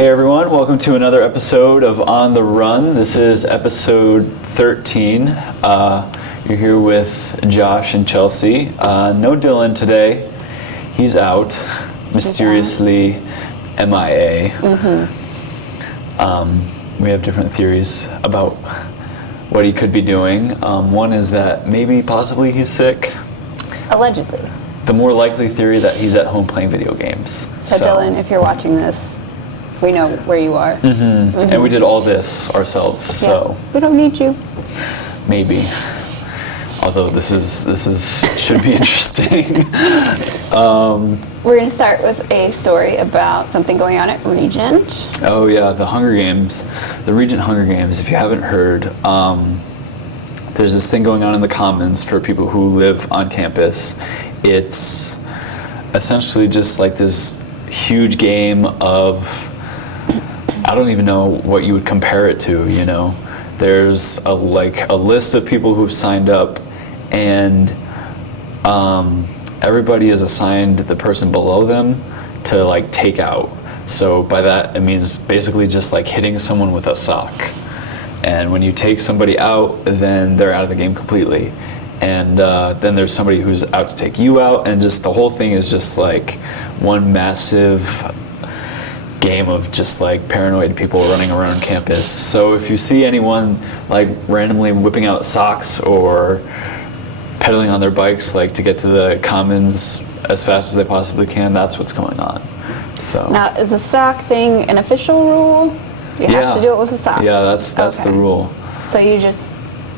Hey everyone, welcome to another episode of On the Run. This is episode 13. You're here with Josh and Chelsea. No Dylan today. He's out, mysteriously MIA. We have different theories about what he could be doing. One is that maybe, possibly he's sick. Allegedly. The more likely theory that he's at home playing video games. So Dylan, if you're watching this, we know where you are. And we did all this ourselves, so we don't need you. maybe. Although this should be interesting. We're going to start with a story about something going on at Regent. Oh yeah, the Hunger Games, the Regent Hunger Games. If you haven't heard, there's this thing going on in the Commons for people who live on campus. It's essentially just like this huge game of, I don't even know what you would compare it to, you know. There's a list of people who've signed up, and everybody is assigned the person below them to take out. So by that it means basically just like hitting someone with a sock. And when you take somebody out, then they're out of the game completely. And then there's somebody who's out to take you out, and just the whole thing is just like one massive game of just like paranoid people running around campus. So if you see anyone like randomly whipping out socks or pedaling on their bikes to get to the Commons as fast as they possibly can, that's what's going on. So Now, is the sock thing an official rule? You have to do it with a sock? Yeah, that's the rule. So you just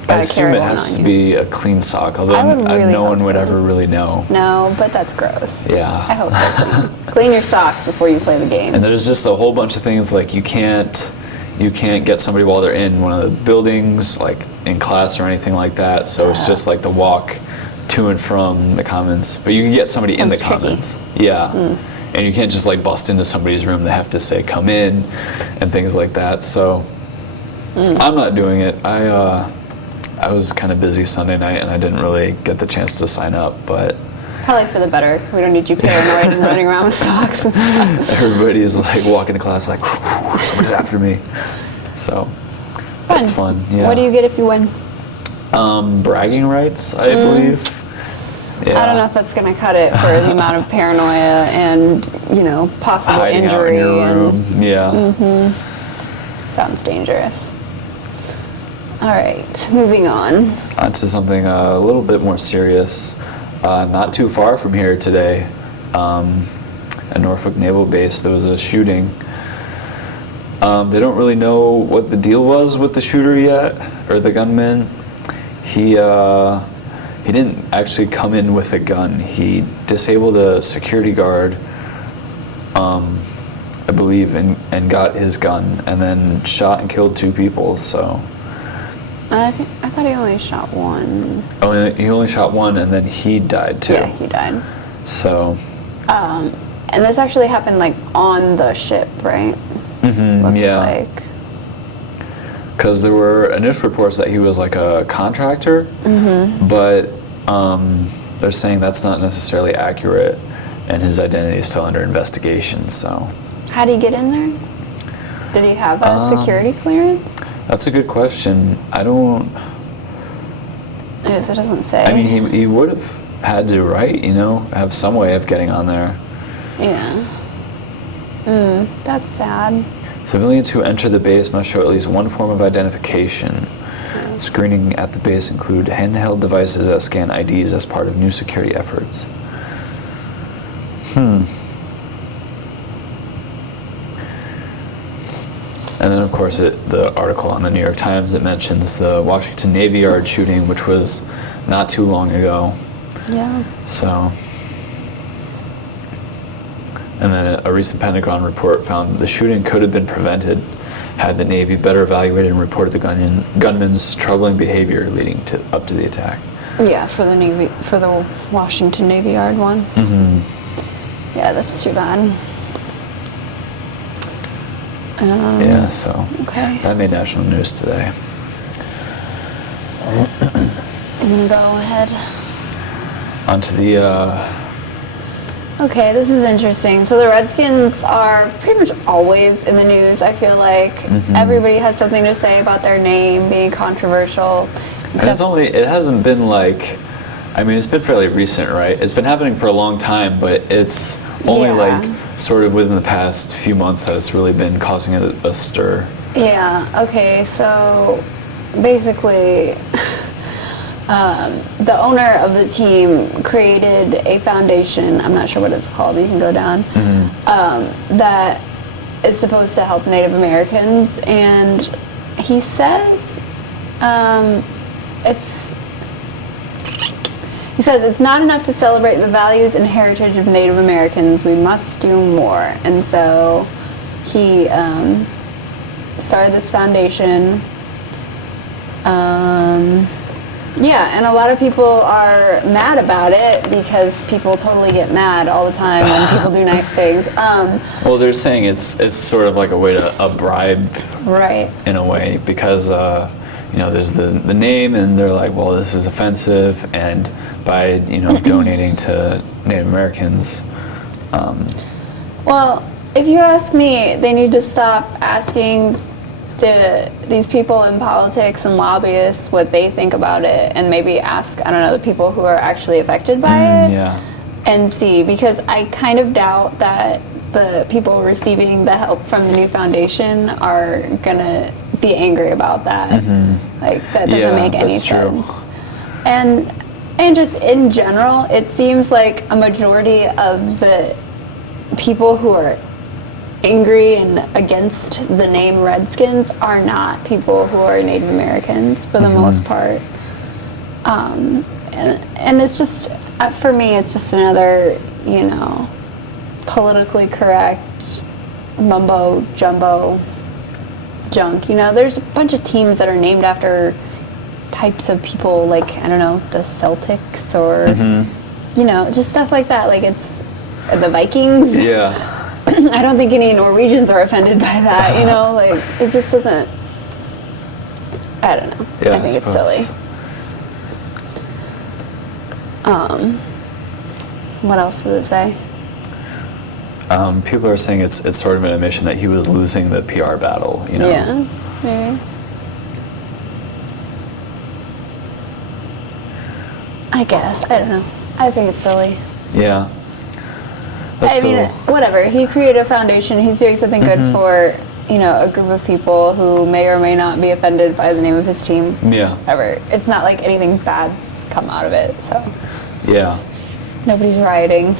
I gotta assume carry it one has on to you. be a clean sock, although I would really no hope one would so. ever really know. No, but that's gross. Yeah. I hope they're clean. Clean your socks before you play the game. And there's just a whole bunch of things like you can't get somebody while they're in one of the buildings, like in class or anything like that. So it's just like the walk to and from the Commons. But you can get somebody in the Sounds tricky. Commons. Yeah. And you can't just bust into somebody's room. They have to say come in and things like that. So I'm not doing it. I was kind of busy Sunday night and I didn't really get the chance to sign up, but Probably for the better. We don't need you paranoid and running around with socks and stuff. everybody's walking to class somebody's after me. So that's fun. Yeah. What do you get if you win? Bragging rights, I believe. Yeah. I don't know if that's going to cut it for the amount of paranoia and, possible Hiding injury. out in your room. Yeah. Sounds dangerous. All right, moving on. On to something a little bit more serious. Not too far from here today, at Norfolk Naval Base, there was a shooting. They don't really know what the deal was with the shooter yet, or the gunman. He didn't actually come in with a gun. He disabled a security guard, I believe, and got his gun, and then shot and killed 2 people. So. I thought he only shot one. Oh, he only shot one, and then he died too. Yeah, he died. So. And this actually happened on the ship, right? Looks yeah. Because there were initial reports that he was a contractor, but they're saying that's not necessarily accurate, and his identity is still under investigation. So. How did he get in there? Did he have a security clearance? That's a good question. I don't. It doesn't say. I mean, he would have had to, right? Have some way of getting on there. Yeah. That's sad. Civilians who enter the base must show at least one form of identification. Screening at the base include handheld devices that scan IDs as part of new security efforts. And then, of course, the article on the New York Times, it mentions the Washington Navy Yard shooting, which was not too long ago. Yeah. So, and then a recent Pentagon report found the shooting could have been prevented had the Navy better evaluated and reported the gunman's troubling behavior leading up to the attack. Yeah, for the Washington Navy Yard one. Yeah, this is too bad. Yeah, so okay. That made national news today. I'm gonna go ahead. Onto the Okay, this is interesting. So the Redskins are pretty much always in the news, I feel like. Everybody has something to say about their name being controversial. And it hasn't been like, I mean, it's been fairly recent, right? It's been happening for a long time, but it's only like sort of within the past few months that it's really been causing a stir. Yeah, okay, so basically, the owner of the team created a foundation, I'm not sure what it's called, you can go down, that is supposed to help Native Americans, and he says it's not enough to celebrate the values and heritage of Native Americans, we must do more. And so he started this foundation. And a lot of people are mad about it because people totally get mad all the time when people do nice things. Well, they're saying it's sort of like a way to a bribe, right? In a way, because there's the name, and they're like, well, this is offensive, and by donating to Native Americans. Well, if you ask me, they need to stop asking these people in politics and lobbyists what they think about it, and maybe ask, I don't know, the people who are actually affected by it, and see, because I kind of doubt that the people receiving the help from the new foundation are gonna be angry about that. Like, that doesn't make any sense. And just in general, it seems like a majority of the people who are angry and against the name Redskins are not people who are Native Americans for the most part. And it's just, for me, it's just another, politically correct mumbo jumbo junk. There's a bunch of teams that are named after types of people, like, I don't know, the Celtics or, just stuff like that. Like, it's the Vikings. Yeah. I don't think any Norwegians are offended by that, like, it just doesn't, I don't know. Yeah, I think it's silly. What else does it say? People are saying it's sort of an admission that he was losing the PR battle, Yeah, maybe. I guess, I don't know. I think it's silly. Yeah. Whatever. He created a foundation. He's doing something good for, a group of people who may or may not be offended by the name of his team. Yeah. Ever. It's not like anything bad's come out of it, so. Yeah. Nobody's rioting.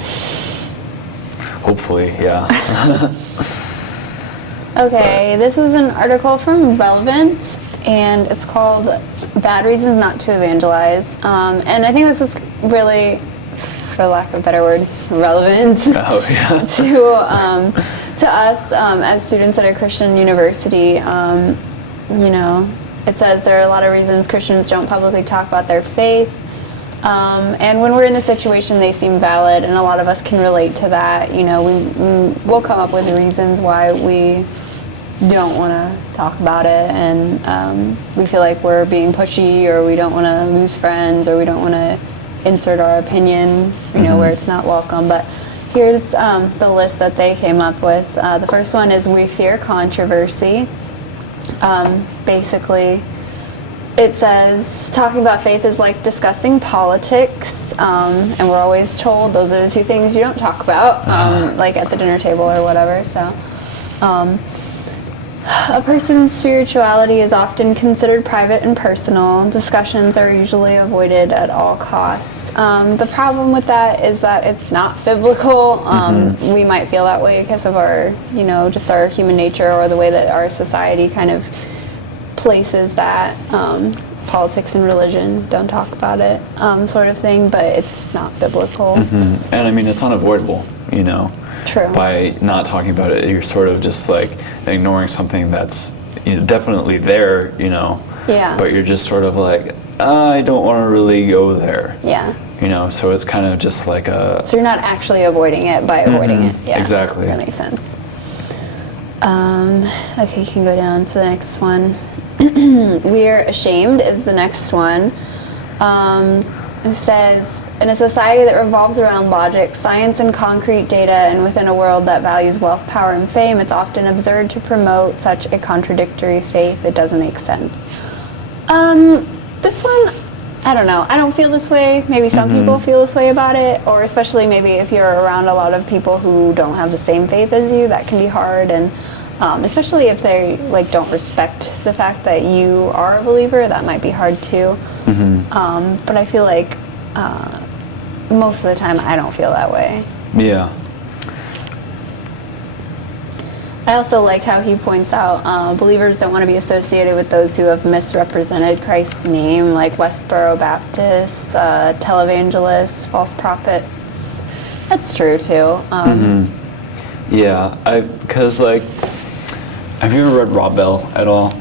Hopefully, yeah. Okay, this is an article from Relevant, and it's called Bad Reasons Not to Evangelize. And I think this is really, for lack of a better word, relevant to us as students at a Christian university. It says there are a lot of reasons Christians don't publicly talk about their faith. And when we're in this situation, they seem valid, and a lot of us can relate to that. We'll come up with reasons why we don't want to talk about it, and we feel like we're being pushy, or we don't want to lose friends, or we don't want to insert our opinion, where it's not welcome. But here's the list that they came up with. The first one is we fear controversy. Basically, it says talking about faith is like discussing politics, and we're always told those are the two things you don't talk about, like at the dinner table or whatever. So a person's spirituality is often considered private and personal. Discussions are usually avoided at all costs. The problem with that is that it's not biblical. We might feel that way because of our, just our human nature, or the way that our society kind of places that. Politics and religion, don't talk about it, sort of thing, but it's not biblical. And I mean, it's unavoidable, True. By not talking about it, you're sort of just like ignoring something that's definitely there, Yeah. but you're just sort of like, I don't want to really go there. Yeah. So it's kind of just like a... So you're not actually avoiding it by avoiding it. Yeah. Exactly. That makes sense. Okay, you can go down to the next one. We're ashamed is the next one. It says, in a society that revolves around logic, science, and concrete data, and within a world that values wealth, power, and fame, it's often absurd to promote such a contradictory faith. It doesn't make sense. This one, I don't know. I don't feel this way. Maybe some people feel this way about it, or especially maybe if you're around a lot of people who don't have the same faith as you, that can be hard. And especially if they like don't respect the fact that you are a believer, that might be hard too. But I feel like most of the time I don't feel that way. Yeah. I also like how he points out believers don't want to be associated with those who have misrepresented Christ's name, like Westboro Baptists, televangelists, false prophets. That's true too. Yeah, because like, have you ever read Rob Bell at all?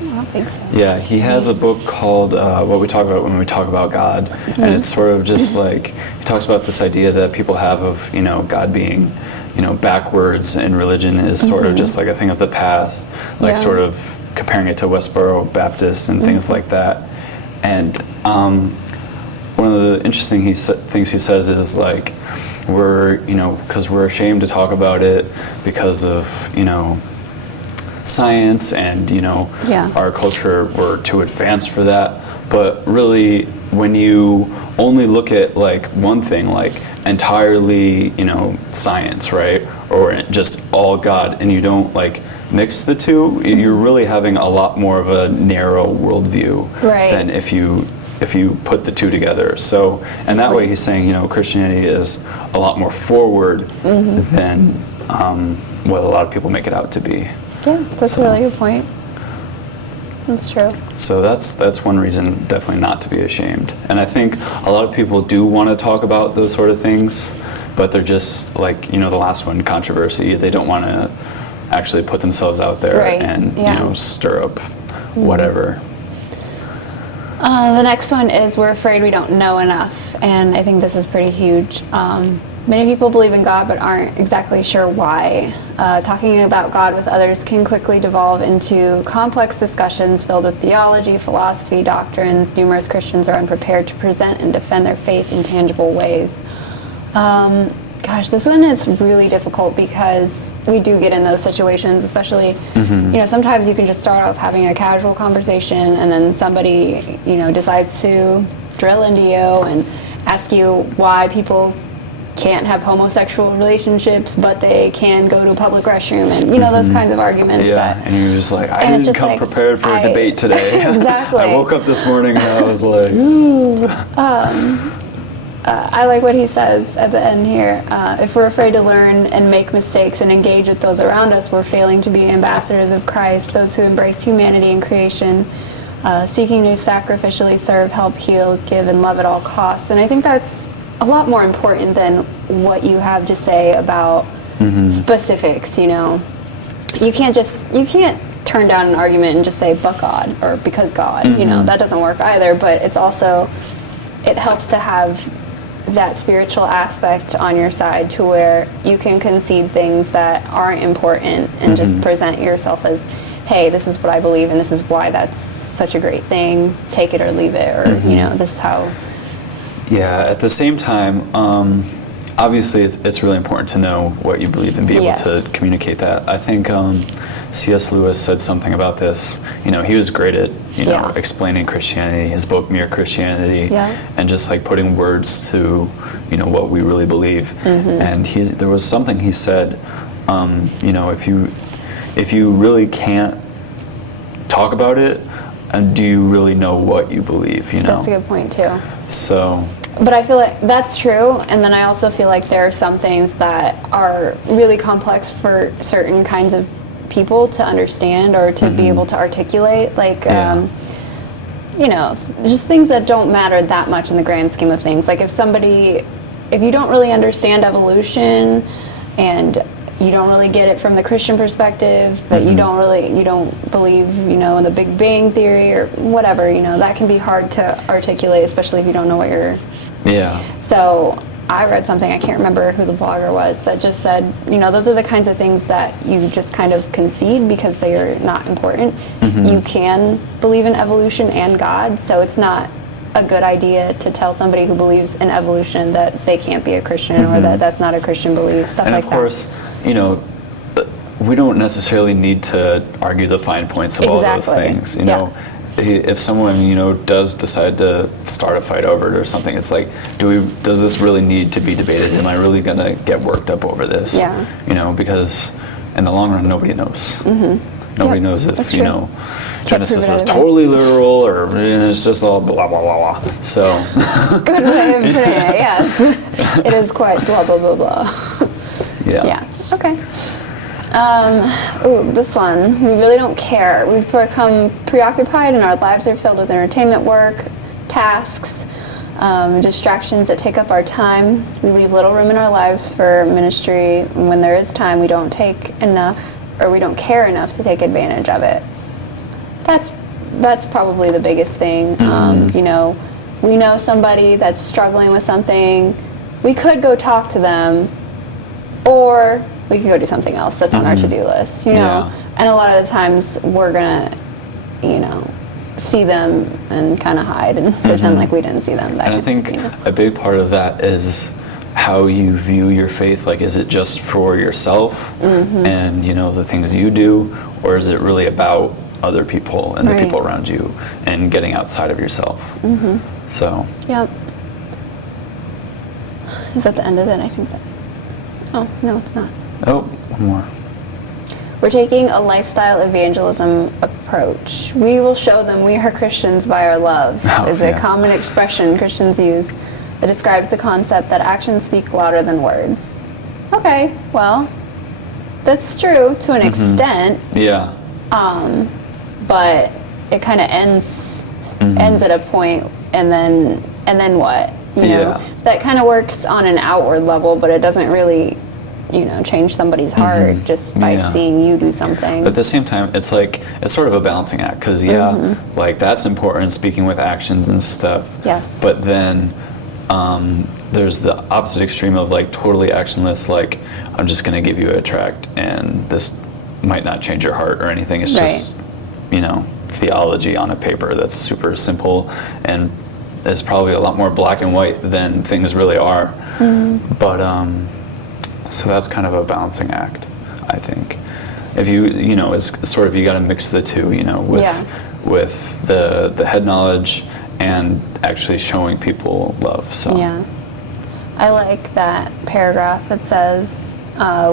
I don't think so. Yeah, he has a book called What We Talk About When We Talk About God, and it's sort of just like, he talks about this idea that people have of, God being, backwards in religion is sort of just like a thing of the past, like sort of comparing it to Westboro Baptist and things like that. And one of the interesting things he says is like, because we're ashamed to talk about it because of, science and, our culture, we're too advanced for that. But really, when you only look at like one thing, like entirely, science, right? Or just all God, and you don't like mix the two, you're really having a lot more of a narrow worldview than if you put the two together. So, and that way he's saying, Christianity is a lot more forward than what a lot of people make it out to be. Yeah, that's a really good point. That's true. So that's one reason definitely not to be ashamed. And I think a lot of people do want to talk about those sort of things, but they're just like, the last one, controversy. They don't want to actually put themselves out there and, stir up whatever. The next one is we're afraid we don't know enough, and I think this is pretty huge. Many people believe in God but aren't exactly sure why. Talking about God with others can quickly devolve into complex discussions filled with theology, philosophy, doctrines. Numerous Christians are unprepared to present and defend their faith in tangible ways. This one is really difficult because we do get in those situations, especially, sometimes you can just start off having a casual conversation and then somebody, decides to drill into you and ask you why people can't have homosexual relationships, but they can go to a public restroom, and those kinds of arguments. Yeah, and you're just like, I didn't come prepared for a debate today. Exactly. I woke up this morning and I was like, ooh. I like what he says at the end here. If we're afraid to learn and make mistakes and engage with those around us, we're failing to be ambassadors of Christ, those who embrace humanity and creation, seeking to sacrificially serve, help, heal, give, and love at all costs. And I think that's a lot more important than what you have to say about specifics. You can't turn down an argument and just say but God or because God. That doesn't work either. But it's also, it helps to have that spiritual aspect on your side to where you can concede things that aren't important and just present yourself as, hey, this is what I believe and this is why that's such a great thing. Take it or leave it, or this is how. Yeah, at the same time, obviously it's really important to know what you believe and be able to communicate that. I think C.S. Lewis said something about this. He was great at, explaining Christianity, his book Mere Christianity, and just like putting words to, what we really believe. And there was something he said, if you really can't talk about it, and do you really know what you believe, That's a good point too. So. But I feel like that's true, and then I also feel like there are some things that are really complex for certain kinds of people to understand or to be able to articulate, like just things that don't matter that much in the grand scheme of things. Like if you don't really understand evolution and you don't really get it from the Christian perspective, but you don't believe, in the Big Bang Theory or whatever, that can be hard to articulate, especially if you don't know what you're. Yeah. So I read something, I can't remember who the blogger was, that just said, those are the kinds of things that you just kind of concede because they are not important. You can believe in evolution and God, so it's not a good idea to tell somebody who believes in evolution that they can't be a Christian or that that's not a Christian belief, stuff And like of course, you know, we don't necessarily need to argue the fine points of all those Exactly. things. You know, if someone, you know, does decide to start a fight over it or something, it's like, does this really need to be debated? Am I really gonna get worked up over this? Yeah. You know, because in the long run, nobody knows. Nobody knows if, that's you true. know, prove Genesis it is either way. totally literal or it's just all blah, blah, blah, blah. So, Good way of putting it, yes. It is quite blah, blah, blah, blah. Yeah, okay. Ooh, this one. We really don't care. We've become preoccupied and our lives are filled with entertainment work, tasks, distractions that take up our time. We leave little room in our lives for ministry. And when there is time, we don't take enough, or we don't care enough to take advantage of it. That's probably the biggest thing. You know, we know somebody that's struggling with something. We could go talk to them, or we could go do something else that's on our to-do list, you know? Yeah. And a lot of the times we're gonna, you know, see them and kind of hide and pretend like we didn't see them. And I think you know. a big part of that is how you view your faith. Like, is it just for yourself and, you know, the things you do, or is it really about other people and the Right. people around you and getting outside of yourself? So, Yep. Is that the end of it? I think that. Oh, no, it's not. oh, one more. We're taking a lifestyle evangelism approach. We will show them we are Christians by our love, Oh, is yeah. a common expression Christians use that describes the concept that actions speak louder than words. Okay, well, that's true to an extent, Yeah. but it kind of ends at a point, and then what? You know, Yeah. that kind of works on an outward level, but it doesn't really, you know, change somebody's heart just by Yeah. seeing you do something. But at the same time, it's like, it's sort of a balancing act, because like, that's important, speaking with actions and stuff. Yes. But then there's the opposite extreme of like totally actionless, like, I'm just going to give you a tract and this might not change your heart or anything. It's Right. just, you know, theology on a paper that's super simple and is probably a lot more black and white than things really are. But so that's kind of a balancing act, I think. If you know, it's sort of, you got to mix the two, you know, with the head knowledge and actually showing people love. So Yeah. I like that paragraph that says,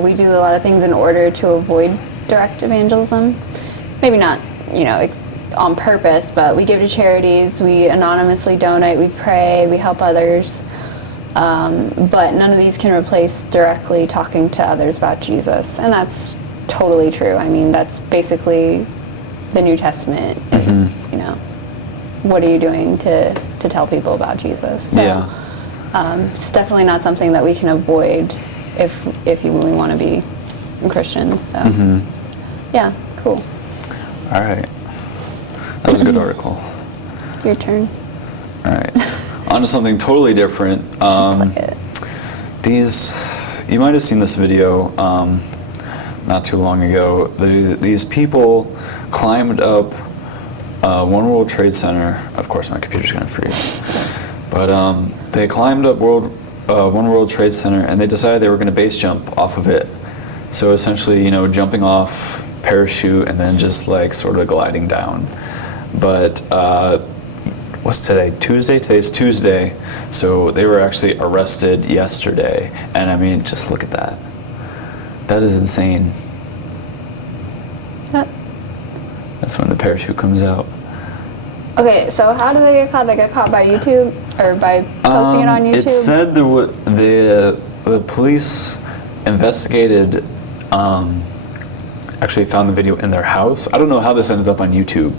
we do a lot of things in order to avoid direct evangelism. Maybe not, you know, on purpose, but we give to charities, we anonymously donate, we pray, we help others. But none of these can replace directly talking to others about Jesus. And that's totally true. I mean, that's basically the New Testament is, you know, what are you doing to tell people about Jesus? So, Yeah. it's definitely not something that we can avoid if we want to be Christians. So, yeah, cool. All right. That was a good article. Your turn. All right. On to something totally different. Play it. You might have seen this video not too long ago. These people climbed up One World Trade Center. Of course, my computer's going to freeze. But they climbed up One World Trade Center, and they decided they were going to base jump off of it. So essentially, you know, jumping off, parachute, and then just like sort of gliding down. But what's today? Tuesday? Today's Tuesday. So they were actually arrested yesterday. And I mean, just look at that. That is insane. That's when the parachute comes out. Okay, so how do they get caught? They get caught by YouTube or by posting it on YouTube? It said the police investigated, actually found the video in their house. I don't know how this ended up on YouTube.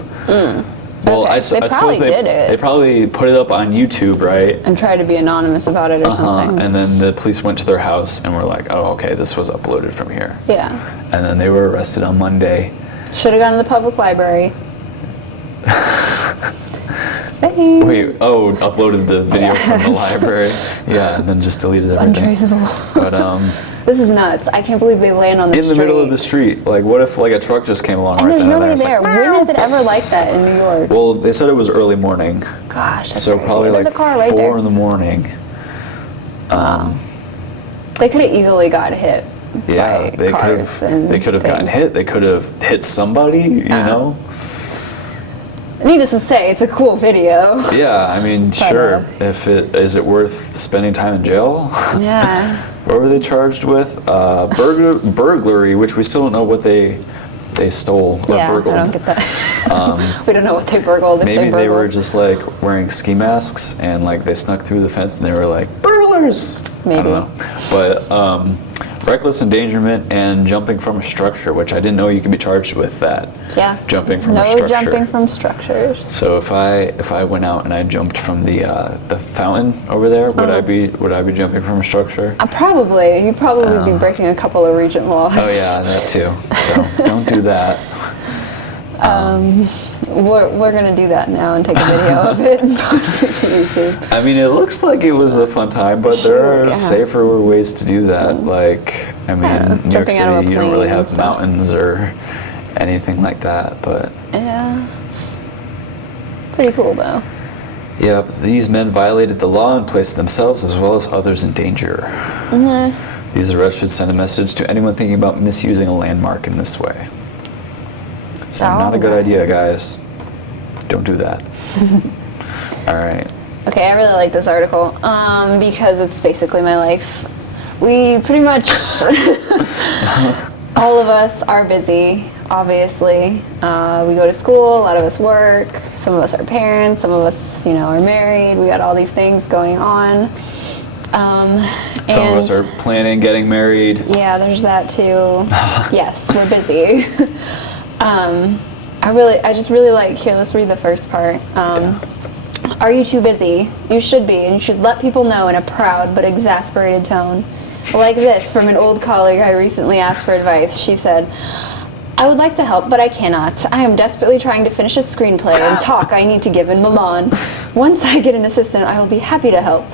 Well, Okay. I They suppose probably did it. They probably put it up on YouTube, right? And try to be anonymous about it or something. And then the police went to their house and were like, "Oh, okay, this was uploaded from here." Yeah. And then they were arrested on Monday. Should have gone to the public library. Just saying. Wait, uploaded the video from the library. Yeah, and then just deleted everything. Untraceable. But this is nuts. I can't believe they land on the In street. the middle of the street. Like, what if like a truck just came along And right there's then nobody and there. like, When is it ever like that in New York? well, they said it was early morning. Gosh, that's So crazy. probably There's like a car right 4 there. in the morning. They could have easily got hit Yeah, by they cars and could have gotten things. hit. They could have hit somebody, you know? Needless to say, it's a cool video. Yeah, I mean, But, sure. If it is it worth spending time in jail? Yeah. What were they charged with? Burglary, which we still don't know what they stole or Yeah, burgled. I don't get that. We don't know what they burgled. If Maybe they they were burgled. just like wearing ski masks and like they snuck through the fence and they were like burglars. I Maybe. don't know. But reckless endangerment and jumping from a structure, which I didn't know you could be charged with that. Yeah. Jumping from no a structure. jumping from structures. So if I went out and I jumped from the fountain over there, would I be jumping from a structure? Probably. You'd probably be breaking a couple of Regent laws. Oh yeah, that too. So don't do that. We're gonna do that now and take a video of it and post it to YouTube. I mean, it looks like it was a fun time, but there Sure, are yeah. safer ways to do that. Like, I mean, New York jumping out of a City, you don't really plane and have stuff. mountains or anything like that. But Yeah, it's pretty cool though. yeah, these men violated the law and placed themselves as well as others in danger. Mm-hmm. These arrests should send a message to anyone thinking about misusing a landmark in this way. So not a good Alright. idea, guys. Don't do that. All right. Okay, I really like this article because it's basically my life. We pretty much, all of us are busy, obviously. We go to school, a lot of us work, some of us are parents, some of us, are married. We got all these things going on. Some of us are planning getting married. Yeah, there's that too. Yes, we're busy. I just really like, here, let's read the first part. Are you too busy? You should be, and you should let people know in a proud but exasperated tone. Like this from an old colleague I recently asked for advice. She said, I would like to help, but I cannot. I am desperately trying to finish a screenplay and talk I need to give in Milan. Once I get an assistant, I will be happy to help.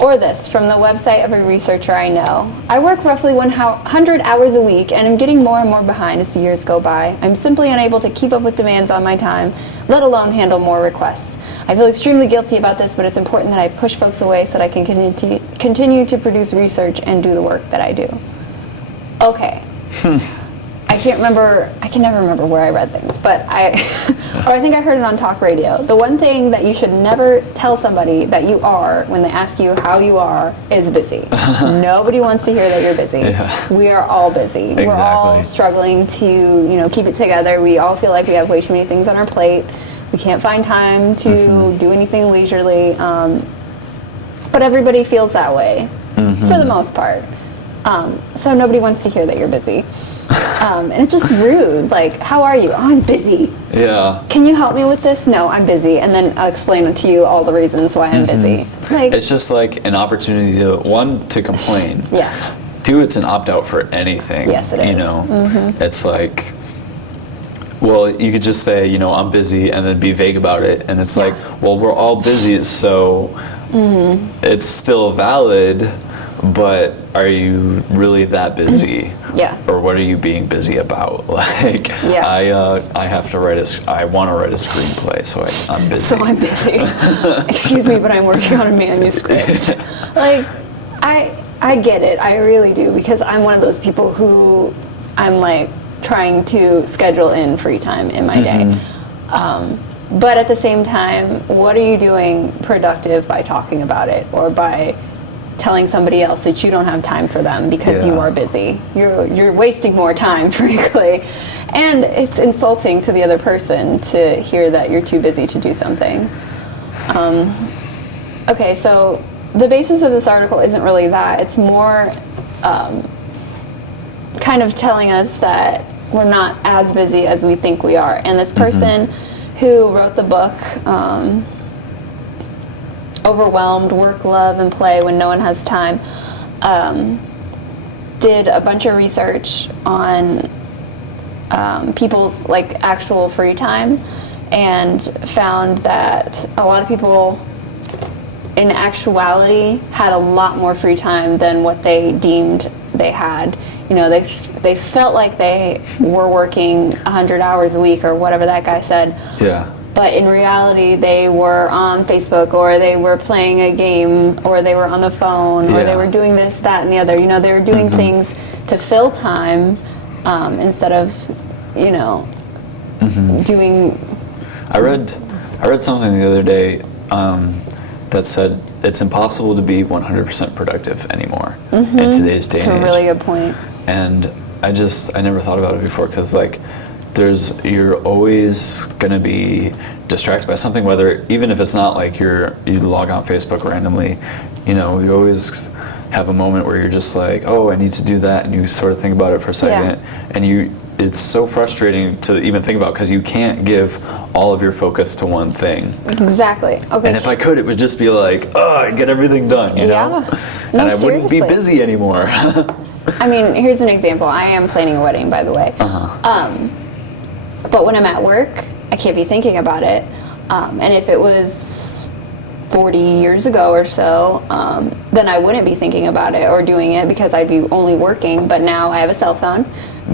Or this, from the website of a researcher I know. I work roughly 100 hours a week and am getting more and more behind as the years go by. I'm simply unable to keep up with demands on my time, let alone handle more requests. I feel extremely guilty about this, but it's important that I push folks away so that I can continue to produce research and do the work that I do. Okay. I can never remember where I read things, but I think I heard it on talk radio. The one thing that you should never tell somebody that you are when they ask you how you are is busy. Nobody wants to hear that you're busy. Yeah. We are all busy. We're all Exactly. struggling to, keep it together. We all feel like we have way too many things on our plate. We can't find time to do anything leisurely. But everybody feels that way for the most part. So nobody wants to hear that you're busy. And it's just rude. Like, how are you? Oh, I'm busy. Yeah. Can you help me with this? No, I'm busy. And then I'll explain to you all the reasons why I'm busy. Like, It's just like an opportunity to, one, to complain. yes. Two, it's an opt-out for anything. Yes, it is. It's like, well, you could just say, I'm busy, and then be vague about it. And it's like, well, we're all busy, so it's still valid, but are you really that busy? Yeah. Or what are you being busy about? Like, Yeah. I have to I want to write a screenplay, so I'm busy. So I'm busy. Excuse me, but I'm working on a manuscript. Like, I get it. I really do, because I'm one of those people who I'm like trying to schedule in free time in my day. But at the same time, what are you doing productive by talking about it or by telling somebody else that you don't have time for them because you Yeah. are busy? You're wasting more time, frankly. And it's insulting to the other person to hear that you're too busy to do something. Okay, so the basis of this article isn't really that. It's more kind of telling us that we're not as busy as we think we are. And this person who wrote the book, Overwhelmed, Work, Love, and Play When No One Has Time, did a bunch of research on people's like actual free time and found that a lot of people in actuality had a lot more free time than what they deemed they had. You know, they felt like they were working 100 hours a week or whatever that guy said. Yeah. But in reality, they were on Facebook, or they were playing a game, or they were on the phone, or they were doing this, that, and the other. You know, they were doing things to fill time instead of, you know, doing. I read something the other day that said it's impossible to be 100% productive anymore in today's day That's and age. a really good point. And I never thought about it before, because like you're always going to be distracted by something, whether even if it's not like you log on Facebook randomly, you know, you always have a moment where you're just like, oh, I need to do that, and you sort of think about it for a second, and it's so frustrating to even think about, because you can't give all of your focus to one thing. Exactly. Okay. And if I could, it would just be like, oh, I get everything done, you know? No, and I wouldn't be seriously. busy anymore. I mean, here's an example. I am planning a wedding, by the way. But when I'm at work, I can't be thinking about it. And if it was 40 years ago or so, then I wouldn't be thinking about it or doing it, because I'd be only working. But now I have a cell phone,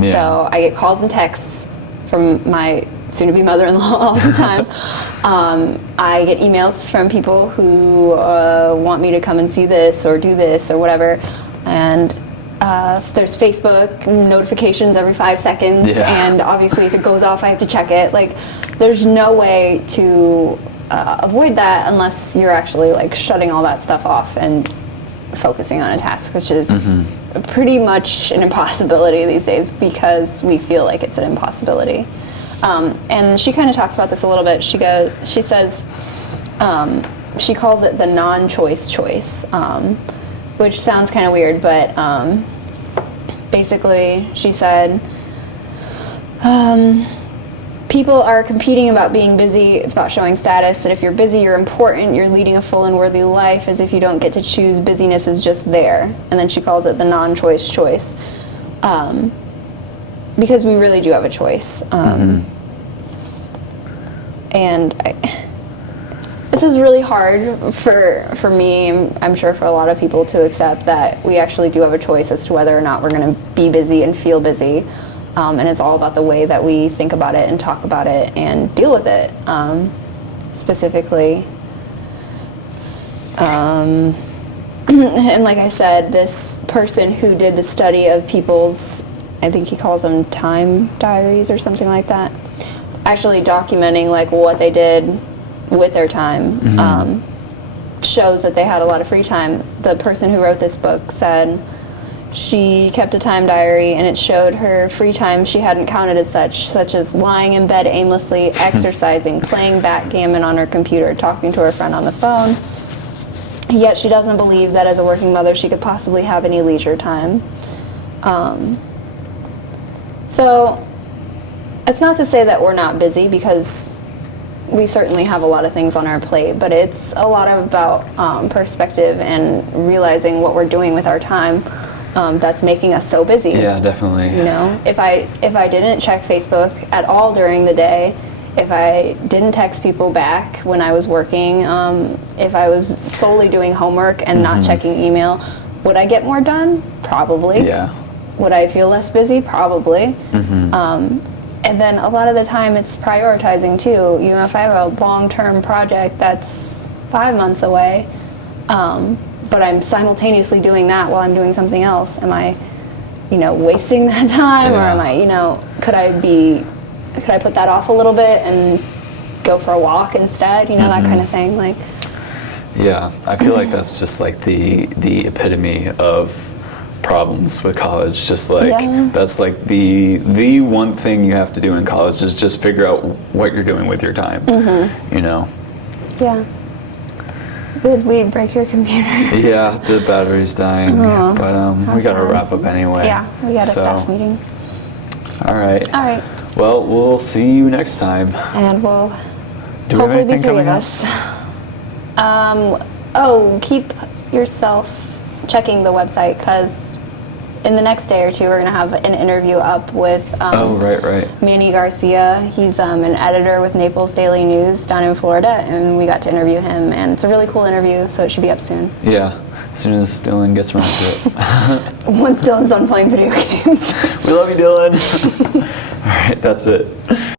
so I get calls and texts from my soon-to-be mother-in-law all the time. I get emails from people who want me to come and see this or do this or whatever. And there's Facebook notifications every 5 seconds, and obviously if it goes off, I have to check it. Like, there's no way to avoid that unless you're actually like shutting all that stuff off and focusing on a task, which is pretty much an impossibility these days, because we feel like it's an impossibility. And she kind of talks about this a little bit. She says she calls it the non-choice choice, which sounds kind of weird, but basically she said, people are competing about being busy. It's about showing status, that if you're busy, you're important, you're leading a full and worthy life, as if you don't get to choose. Busyness is just there. And then she calls it the non-choice choice, because we really do have a choice. And this is really hard for me, I'm sure for a lot of people, to accept that we actually do have a choice as to whether or not we're going to be busy and feel busy. And it's all about the way that we think about it and talk about it and deal with it, specifically. And like I said, this person who did the study of people's, I think he calls them time diaries or something like that, actually documenting like what they did with their time, shows that they had a lot of free time. The person who wrote this book said she kept a time diary, and it showed her free time she hadn't counted as such as lying in bed aimlessly, exercising, playing backgammon on her computer, talking to her friend on the phone. Yet she doesn't believe that as a working mother she could possibly have any leisure time. So it's not to say that we're not busy, because we certainly have a lot of things on our plate, but it's a lot about perspective and realizing what we're doing with our time that's making us so busy. Yeah, definitely. You know, if I didn't check Facebook at all during the day, if I didn't text people back when I was working, if I was solely doing homework and not checking email, would I get more done? Probably. Yeah. Would I feel less busy? Probably. And then a lot of the time it's prioritizing too. You know, if I have a long-term project that's 5 months away, but I'm simultaneously doing that while I'm doing something else, am I, you know, wasting that time? Or am I, you know, could I put that off a little bit and go for a walk instead? You know, that kind of thing. Like, yeah, I feel like that's just like the epitome of problems with college. Just like that's like the one thing you have to do in college is just figure out what you're doing with your time. You know. Yeah. Did we break your computer? Yeah, the battery's dying, but we gotta wrap up anyway. Yeah, we got a staff meeting. All right. All right. Well, we'll see you next time. And we'll Do we have hopefully be anything 3 of coming up? us. Keep yourself checking the website, because in the next day or two we're going to have an interview up with right. Manny Garcia. He's an editor with Naples Daily News down in Florida, and we got to interview him, and it's a really cool interview, so it should be up soon. Yeah. As soon as Dylan gets around to it. Once Dylan's done playing video games. We love you, Dylan. All right, that's it.